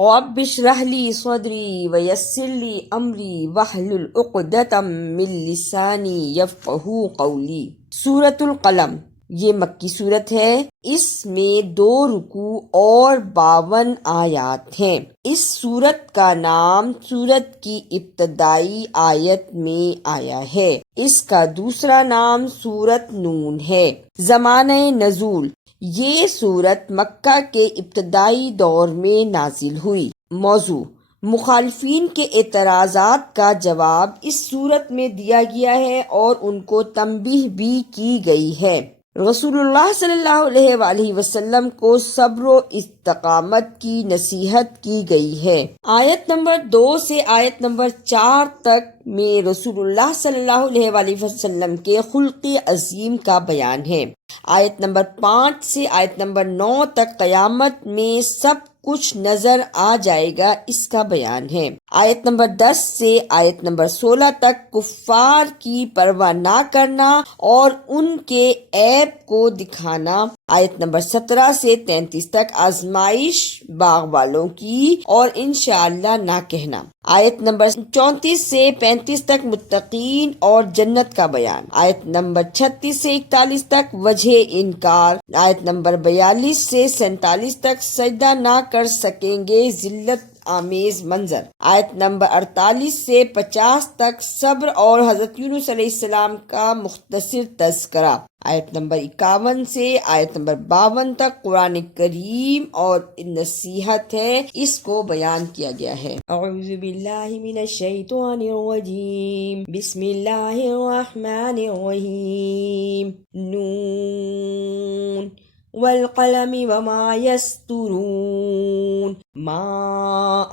रब्बिशरह ली सदरी वयस्सिर ली अमरी वहलुल उक़दतम मिन लिसानी यफ़क़हू क़ौली। सूरतुल क़लम ये मक्की सूरत है। इसमें 2 रुकू और 52 आयत हैं। इस सूरत का नाम सूरत की इब्तदाई आयत में आया है। इसका दूसरा नाम सूरत नून है। ज़माने नज़ूल ये सूरत मक्का के इब्तदाई दौर में नाजिल हुई। मौजू मुखालिफिन के एतराज़ात का जवाब इस सूरत में दिया गया है और उनको तंबीह भी की गई है। रसूलुल्लाह सल्लल्लाहु अलैहि वसल्लम को सब्र व इस्तिकामत की नसीहत की गई है। आयत नंबर 2 से आयत नंबर 4 तक में रसूलुल्लाह सल्लल्लाहु अलैहि वसल्लम के खुल्क़े अजीम का बयान है। आयत नंबर 5 से आयत नंबर 9 तक क़यामत में सब कुछ नजर आ जाएगा, इसका बयान है। आयत नंबर 10 से आयत नंबर 16 तक कुफ्फार की परवाह ना करना और उनके ऐब को दिखाना। आयत नंबर 17 से 33 तक आजमाइश बाग वालों की और इंशाअल्लाह ना कहना। आयत नंबर 34 से 35 तक मुत्तकीन और जन्नत का बयान। आयत नंबर 36 से 41 तक वजह इनकार। आयत नंबर 42 से 47 तक सजदा ना कर सकेंगे, जिल्लत आमेज मंजर। आयत नंबर 48 से 50 तक सब्र और हजरत यूनुस अलैहिस्सलाम का मुख्तसर तज़किरा। आयत नंबर 51 से आयत नंबर 52 तक कुरान करीम और नसीहत है, इसको बयान किया गया है। औज़ु बिल्लाहि मिनश शैतानिर रजीम। बिस्मिल्लाहिर रहमानिर रहीम। नून वल क़लमि वमा यस्तुरून। मा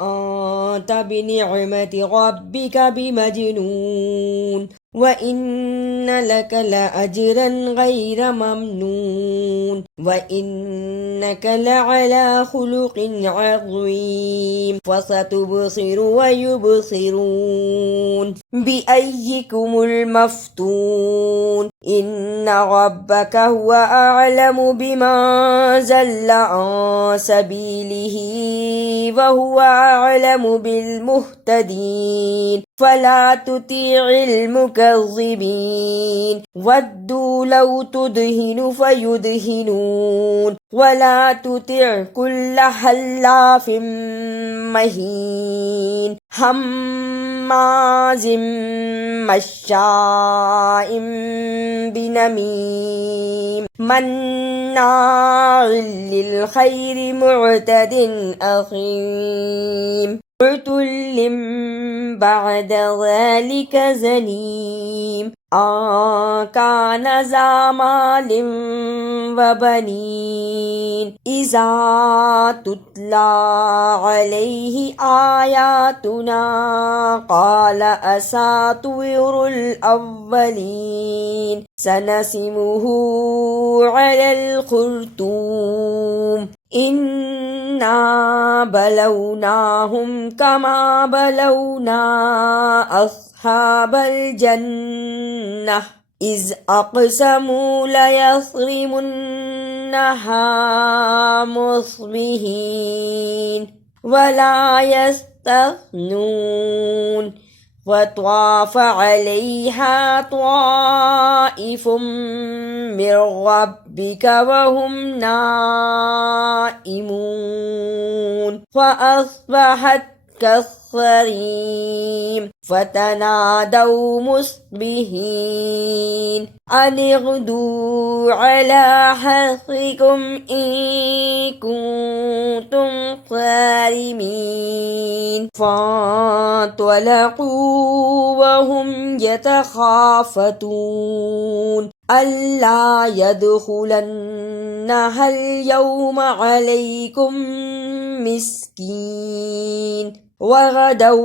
अंता बिनिअमति रब्बिका बिमजनून। व इन्ना लका लअजरन गैर ममनून। व इन्नका लअला खुलुक़िन अज़ीम। फसतुबसिरु व युबसिरून। बिअय्यिकुमुल मफ्तून। इन्ना रब्बका हुवा अअलमु बिमन ज़ल्ला अन सबीलिही व हुवा अअलमु बिल मुहतदीन। फला तुतिइल मुकज़्ज़िबीन। वद्दू लौ तुदहिनु फयुदहिनून। वला तुतिअ कुल्ला हल्लाफिन महीन। हम्माज़िम मश्शाइन बिनमीम। मन्नाइल लिल खैरि मुअतदिन असीम। उतुल्लिम बअद ज़ालिका ज़नीम। कान ज़ा मालिन व बनीन। इज़ा तुतला अलैहि आयातुना क़ाल असातिरुल अव्वलीन। सनसिमुहु अलल खुर्तूम। इन्ना बलौनाहुम कमा बलौना अस्हाबल जन्नह इज़ अक़समू लयस्रिमुन्नहा मुस्बिहीन वला यस्तस्नून। वत्वाफ़ अलैहा त्वाइफ़ुम मिर रब्बिका वहुम नाइमून। फ़अस्बहत कस्सरीम। फ़तनादौ मुस्बिहीन अन इग़दू अला हर्सिकुम इन कुंतुम सारिमीन। फ़ंतलक़ू वहुम यतख़ाफ़तून अल्ला यदख़ुलन्नहल यौम अलैकुम मिस्कीन। वग़दौ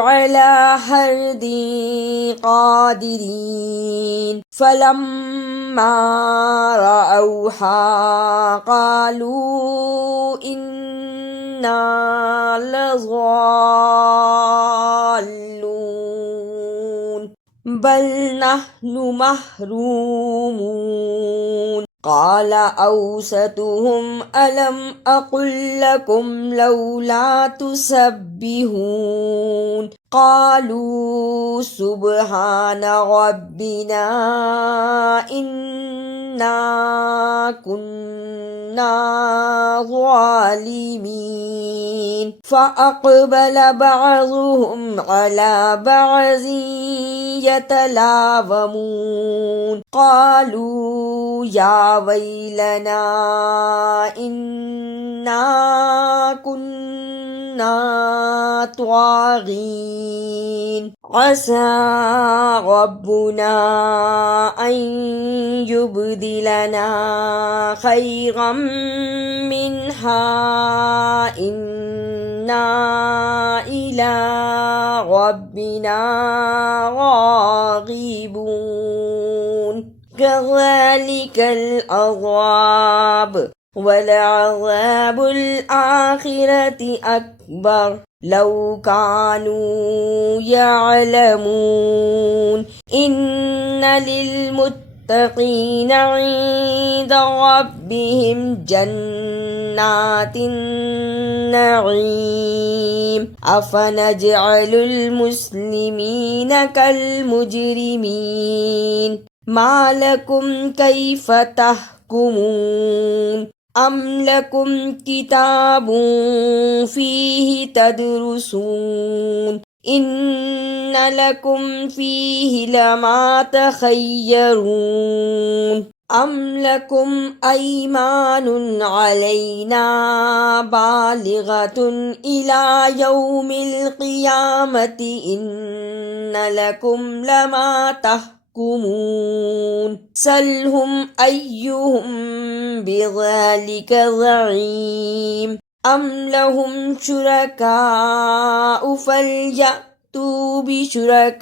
अला हर्दिन क़ादिरीन। फलम्मा रअौहा क़ालू इन्ना लज़ाल्लून बल नहनु महरूमून। قال أوسطهم ألم أقل لكم لولا تسبحون قالوا سبحان ربنا إنا كنا ظالمين فأقبل بعضهم على بعض يتلاومون قالوا يا ويلنا إنا كنا طاغين عسى ربنا أن يبدلنا خيرا منها إنا إلى ربنا راغبون كذلك العذاب ولعذاب الآخرة أكبر لو كانوا يعلمون إن للمتقين عند ربهم جنات النعيم أفنجعل المسلمين كالمجرمين ما لكم كيف تحكمون أم لكم كتاب فيه تدرسون إن لكم فيه لما تخيرون أم لكم أيمان علينا بالغة إلى يوم القيامة إن لكم لما تحكمون سلهم أيهم بذلك زعيم أم لهم شركاء فليأتوا بشركائهم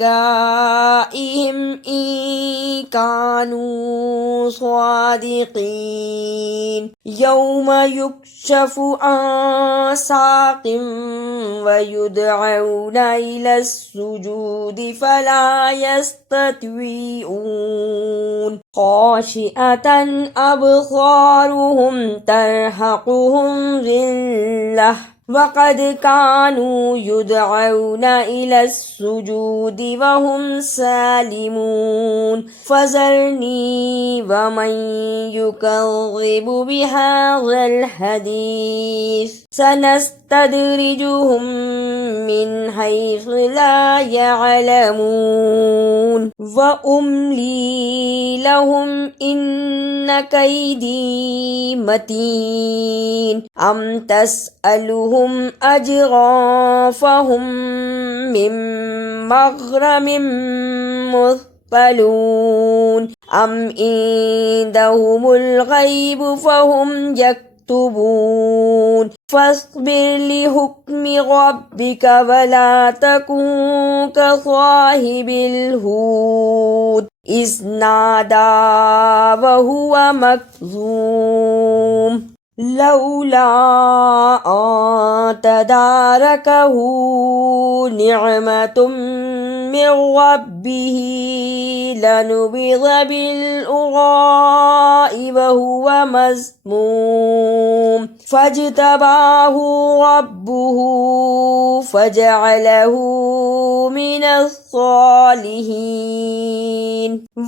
إن كانوا صادقين يوم يكشف عن ساق ويدعون إلى السجود فلا يستطيعون خاشعة أبصارهم ترهقهم ذلة وقد كانوا يدعون إلى السجود وهم سالمون فذرني ومن يكذب بهذا الحديث سنستدرجهم من حيث لا يعلمون وأملي لهم إن كيدي متين أم تسألهم أجرا فهم من مغرم مثقلون أم عندهم الغيب فهم يكتبون فاصبر لحكم ربك ولا تكن كصاحب الحوت إذ نادى وهو مكظوم لولا أن تداركه نعمة من ربه لنبذ بالعراء وهو مذموم فاجتباه ربه فجعله من الصالحين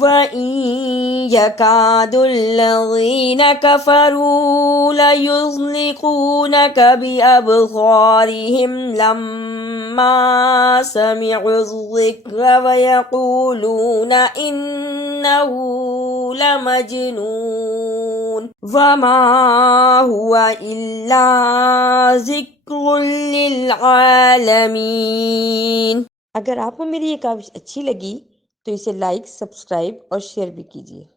وإن يكاد الذين كفروا ليزلقونك بأبصارهم لما سمعوا الذكر ويقولون إنه لمجنون وما هو إلا ذكر للعالمين। अगर आपको मेरी ये काविश अच्छी लगी तो इसे लाइक, सब्सक्राइब और शेयर भी कीजिए।